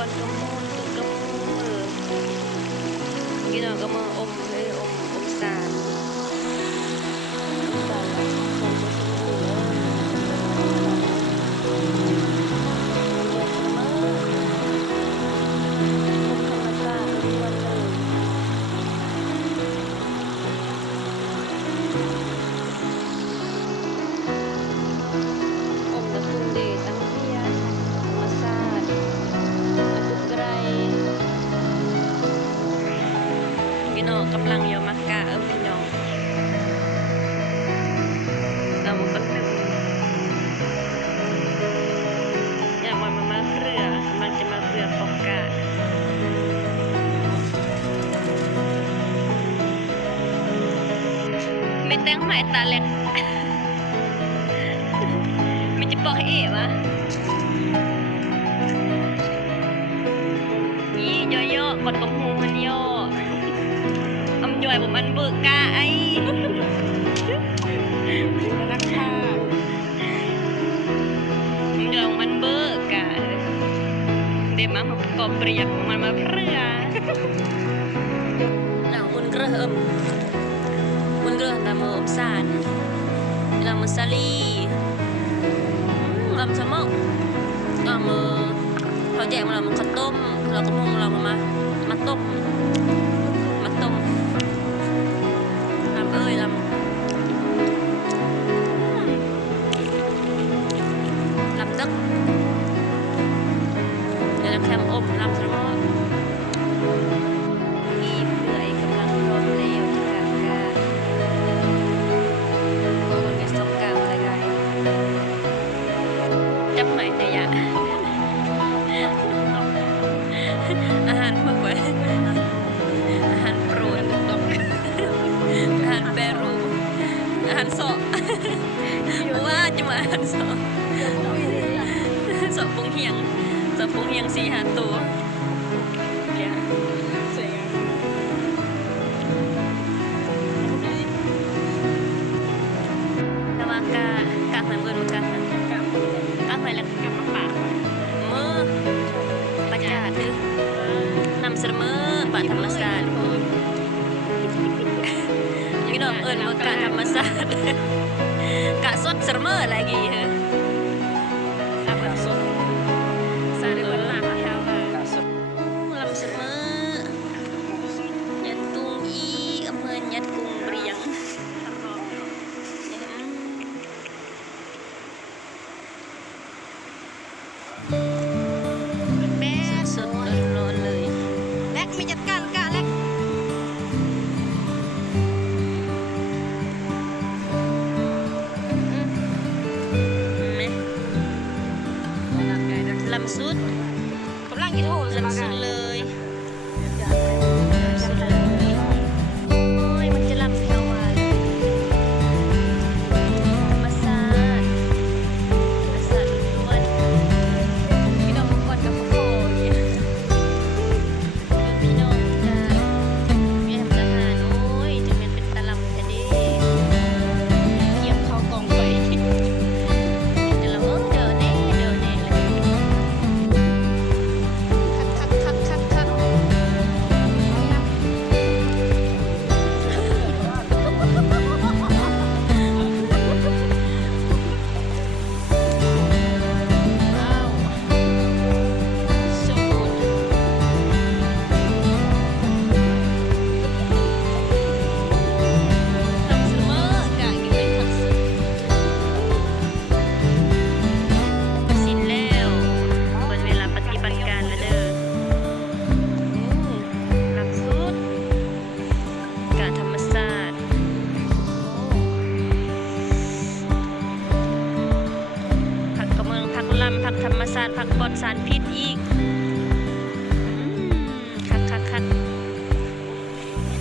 ก่อนกระมูลตุกกระมูลกินเอาก็มาอมเลยอมสารสารละสารก็สมบูรณ์พี่น้องกำลังโยมักกะพี่น้องเราก็นึกอยากมาเรือมันจะมาเรือปอกกะไม่แต่งหมายตาเล็กไม่จะปอกเอ๋วะยี่ย่อกดกระหูมันย่อจ่อยผมมันเบิกกาไอ้นักข่าจ่อยมันเบิกกาเดี๋ยวมันก็เปรียบมันมาเพื่อหลังอุ่นเกลือแต่มืออบสารหลังมือซาลีลำสมองหลังมือเขาแจกมาเรามันข้าวต้มเราก็มุ่งเรามาต้มลำลำตึกเดี๋ยวจะแคมอมลำสมองอีเปื่อยกำลังรอเร็วที่กลางกาโอ้ยมันสองกลางอะไรกันจับหน่อยเนี่ยอาหารมากกว่าอาหารโปรดอาหารเปรูอาหารสอบว่าจะมาอาหารสอบปุงเฮียง4-5 ตัวเนี่ยสวยงามแต่ว่ากะเหมือนเบิร์นกะเหมือนแล้วกะมาปากมือปัจจัยคือนำเสนอปะธรรมศาสตร์นี่น้องเอิญว่ากะธรรมศาสตร์กะสดเสมออะไรกี่ฮะสุดกำลังกินโหดสุดเลยโอ้ยมันจะลำเสียวอ่ะมาซาดล้วนพี่น้องก่อนกับโคเนี่ยพี่น้องจะมีทำอาหารโอ้ยจะเป็นตะลำแท้ดิเกี่ยวเข้ากองไฟเดี๋ยวเราเดินเน่เลยผักธรรมศาสตร์ผักปลอดสารพิษอีก